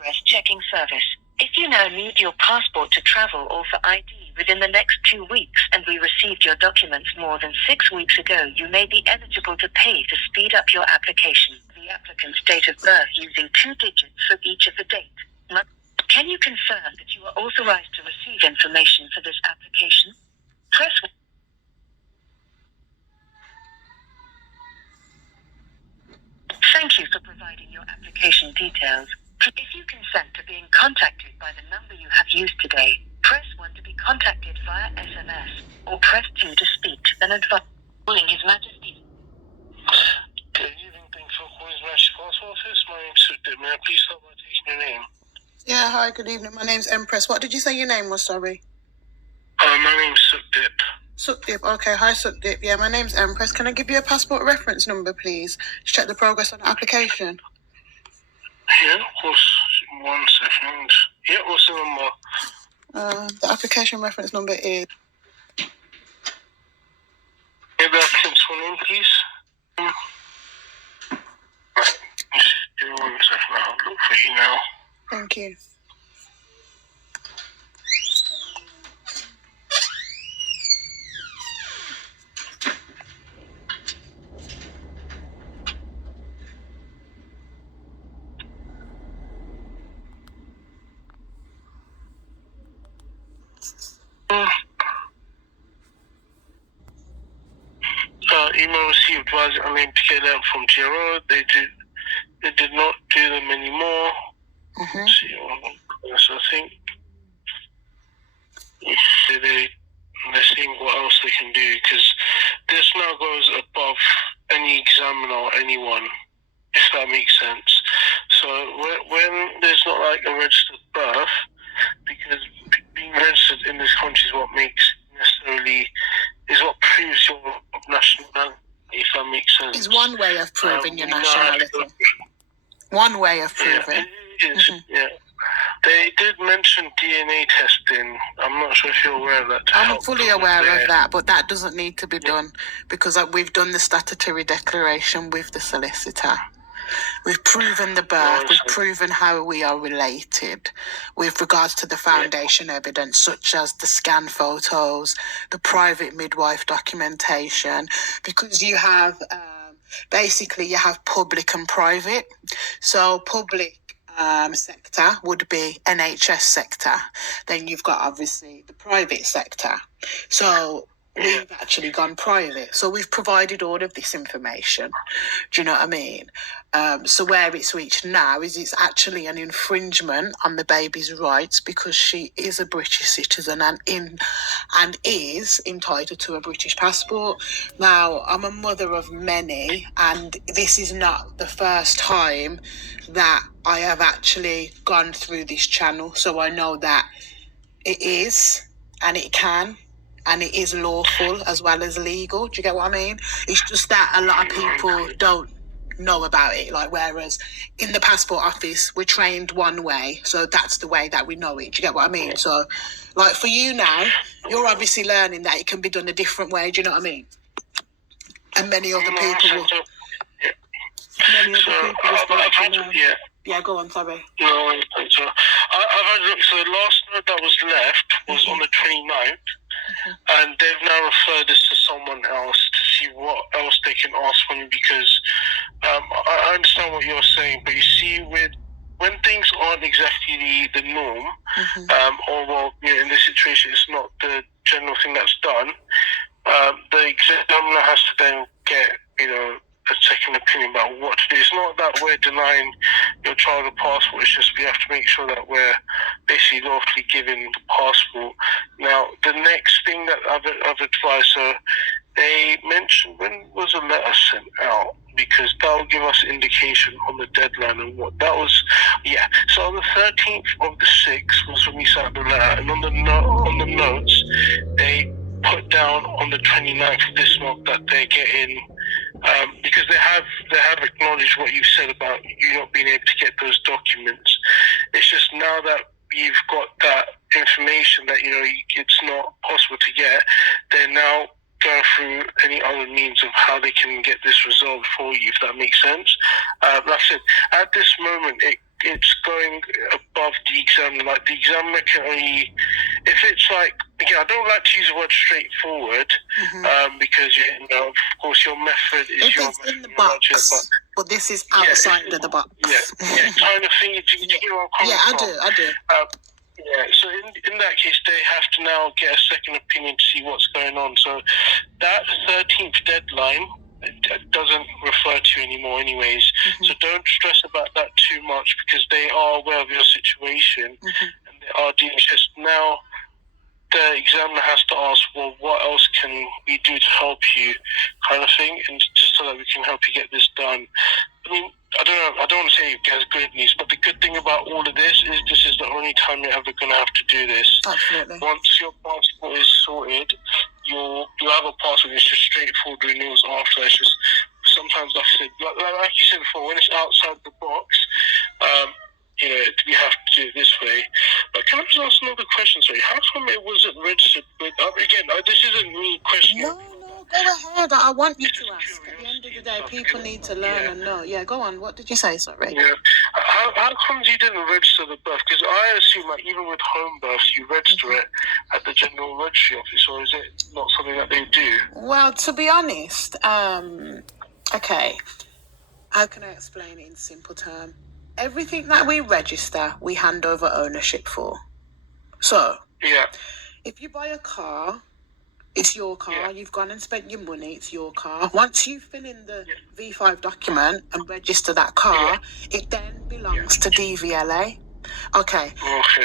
progress checking service. If you now need your passport to travel or for ID within the next 2 weeks and we received your documents more than 6 weeks ago, you may be eligible to pay to speed up your application. The applicant's date of birth using 2 digits for each of the dates. Can you confirm that you are authorized to receive information for this application? Press 1. Thank you for providing your application details. If you consent to being contacted by the number you have used today, press 1 to be contacted via SMS, or press 2 to speak to an advisor. Calling His Majesty. Good evening, thanks for calling His Majesty's Passport Office. My name's Sukdip. May I please start by taking your name? Yeah, hi, good evening. My name's Empress. What did you say your name was, sorry? My name's Sukdip. Sukdip, okay. Hi, Sukdip. Yeah, my name's Empress. Can I give you a passport reference number, please, to check the progress on the application? Yeah, of course. 1 second. Yeah, what's the number? The application reference number is... Yeah, the applicant's full name, please. Right, just give me 1 second. I'll look for you now. Thank you. Email received advising unable to get them from GRO. They did not do them anymore. Let's see, so I think they're seeing what else they can do, because this now goes above any examiner or anyone, if that makes sense. So when there's not like a registered birth, because being registered in this country is what proves your nationality, if that makes sense. It's one way of proving your nationality. One way of proving. Yeah, it is, yeah. They did mention DNA testing. I'm not sure if you're aware of that. I'm fully aware of that, but that doesn't need to be done, because we've done the statutory declaration with the solicitor. We've proven the birth, we've proven how we are related with regards to the foundation evidence, such as the scan photos, the private midwife documentation, because you have, basically you have public and private. So public sector would be NHS sector. Then you've got obviously the private sector. So we've actually gone private. So we've provided all of this information. Do you know what I mean? So where it's reached now is it's actually an infringement on the baby's rights, because she is a British citizen and is entitled to a British passport. Now, I'm a mother of many, and this is not the first time that I have actually gone through this channel. So I know that it is, and it can, and it is lawful as well as legal. Do you get what I mean? It's just that a lot of people don't know about it. Like, whereas in the passport office, we're trained one way, so that's the way that we know it. Do you get what I mean? So, like, for you now, you're obviously learning that it can be done a different way. Do you know what I mean? And many other people will. Yeah, go on, sorry. No, so I've had a look. So the last note that was left was on the 29th, and they've now referred this to someone else to see what else they can ask from you, because I understand what you're saying, but you see, when things aren't exactly the norm, in this situation, it's not the general thing that's done, the examiner has to then get, a second opinion about what to do. It's not that we're denying your child a passport, it's just we have to make sure that we're basically lawfully giving the passport. Now, the next thing that I've advised, so they mentioned, when was a letter sent out? Because that will give us indication on the deadline and what that was. Yeah, so on the 13th of the 6th was when we sent out the letter, and on the notes, they put down on the 29th of this month that they're getting, because they have acknowledged what you said about you not being able to get those documents. It's just now that you've got that information that it's not possible to get, they're now go through any other means of how they can get this resolved for you, if that makes sense. Like I said, at this moment, it's going above the examiner. Like the examiner can only, if it's like, again, I don't like to use the word straightforward, because you know, of course, your method is if your it's method. in the box, but this is outside of the box. Yeah, kind of thing. Do you get where I'm coming from? I do. Yeah, so in that case, they have to now get a second opinion to see what's going on. So that 13th deadline doesn't refer to you anymore anyways. So don't stress about that too much, because they are aware of your situation, and they are doing just now. The examiner has to ask, well, what else can we do to help you, kind of thing, and just so that we can help you get this done. I mean, I don't want to say it gets good news, but the good thing about all of this is the only time you're ever going to have to do this. Absolutely. Once your passport is sorted, you'll have a passport. It's just straightforward renewals after. It's just sometimes, like I said, like you said before, when it's outside the box, you know, we have to do it this way. But can I just ask another question? Sorry, how come it wasn't registered with? Again, this isn't me questioning. No, go ahead. I want you to ask. At the end of the day, people need to learn and know. Yeah, go on. What did you say? Sorry. Yeah. How come you didn't register the birth? Because I assume, like, even with home births, you register it at the General Registry Office, or is it not something that they do? Well, to be honest, okay, how can I explain it in simple terms? Everything that we register, we hand over ownership for. So, Yeah. if you buy a car, it's your car. You've gone and spent your money. It's your car. Once you fill in the V5 document and register that car, it then belongs to DVLA. Okay.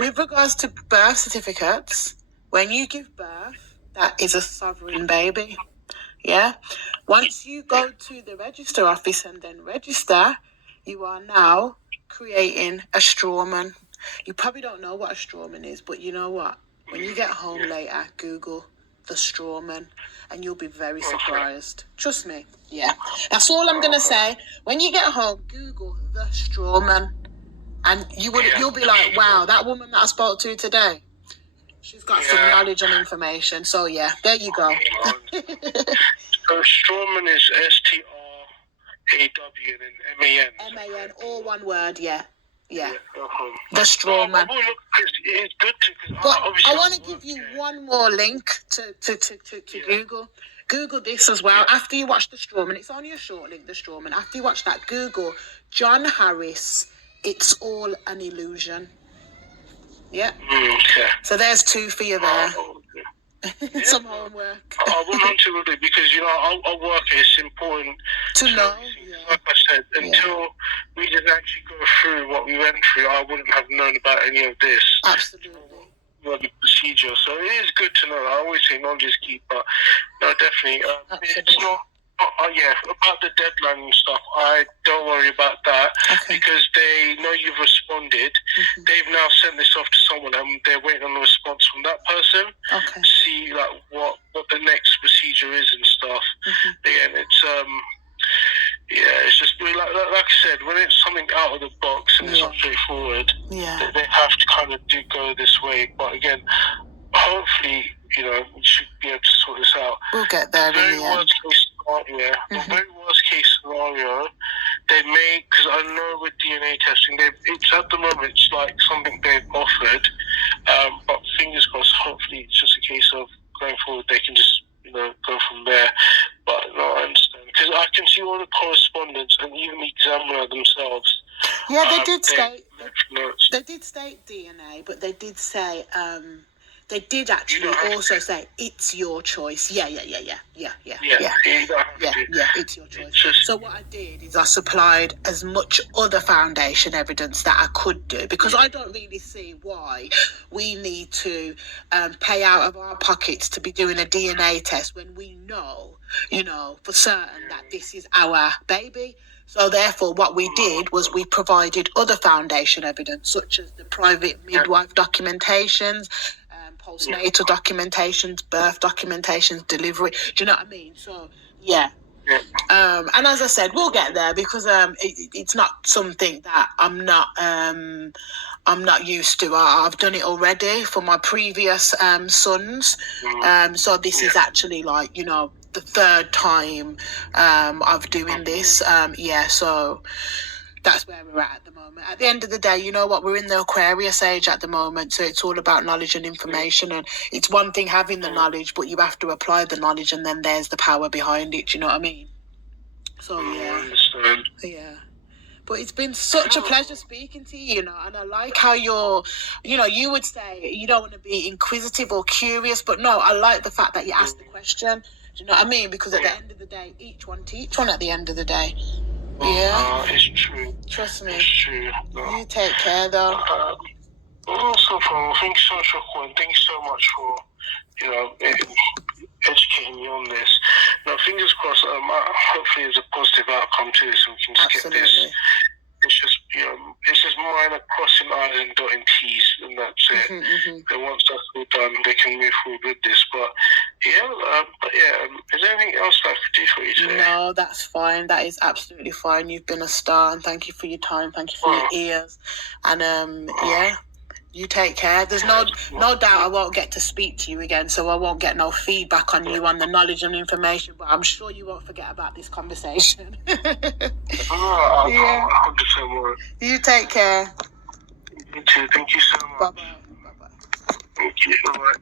With regards to birth certificates, when you give birth, that is a sovereign baby. Yeah. Once you go to the register office and then register, you are now creating a strawman. You probably don't know what a strawman is, but you know what? When you get home later, Google the strawman, and you'll be very surprised. Trust me. Yeah. That's all I'm going to say. When you get home, Google the strawman, and you'll be like, wow, that woman that I spoke to today, she's got some knowledge and information. So, yeah, there you go. So strawman is STRAW and then MAN. MAN, all one word, yeah. The strawman. It's good to. But I want to give you one more link to Google. Google this as well. After you watch the strawman, it's only a short link, the strawman. After you watch that, Google John Harris, It's All an Illusion. Yeah. Okay. So there's two for you there. Some homework. I went on to it because, you know, our work is important to know. Like I said, until we didn't actually go through what we went through, I wouldn't have known about any of this. Absolutely. Well, the procedure. So it is good to know. I always say knowledge is key, but no, definitely. It's not. About the deadline and stuff, I don't worry about that because they know you've responded. They've now sent this off to someone and they're waiting on a response from that person to see like what the next procedure is and stuff. Again, it's it's just like I said, when it's something out of the box and it's not straightforward, they have to kind of go this way. But again, hopefully, you know, we should be able to sort this out. We'll get there in the end. The very worst case scenario, they may, because I know with DNA testing, it's at the moment it's like something they've offered, but fingers crossed. Hopefully, it's just a case of going forward. They can just go from there. But no, I understand because I can see all the correspondence and even the examiner themselves. Yeah, they did state. They did state DNA, but they did say. They did actually also say it's your choice. Yeah. It's your choice. So what I did is I supplied as much other foundation evidence that I could do because I don't really see why we need to pay out of our pockets to be doing a DNA test when we know, you know, for certain that this is our baby. So therefore, what we did was we provided other foundation evidence, such as the private midwife documentations, postnatal documentations, birth documentations, delivery. Do you know what I mean? So, yeah. And as I said, we'll get there because it's not something that I'm not used to. I've done it already for my previous sons. So this is actually like, you know, the third time of doing this. So that's where we're at the moment. At the end of the day, you know what, we're in the Aquarius age at the moment, so it's all about knowledge and information. And it's one thing having the knowledge, but you have to apply the knowledge, and then there's the power behind it. Do you know what I mean? So yeah. But it's been such a pleasure speaking to you, you know, and I like how you're, you know, you would say you don't want to be inquisitive or curious, but no, I like the fact that you asked the question. Do you know what I mean? Because at the end of the day, each one teach one at the end of the day. Yeah. It's true. Trust me. It's true. You take care, though. Also, thank you so much for calling. Thank you so much for, you know, educating me on this. Now, fingers crossed. Hopefully, there's a positive outcome to this, and we can just get this. It's just, you know, it's just minor crossing I's and dotting T's, and that's it. And once that's all done, they can move forward with this. But is there anything else I could do for you today? No, that's fine. That is absolutely fine. You've been a star, and thank you for your time. Thank you for your ears. And you take care. There's no doubt I won't get to speak to you again, so I won't get no feedback on you on the knowledge and information, but I'm sure you won't forget about this conversation. Yeah. 100%. You take care. You too. Thank you so much. Bye-bye. Thank you. Bye-bye.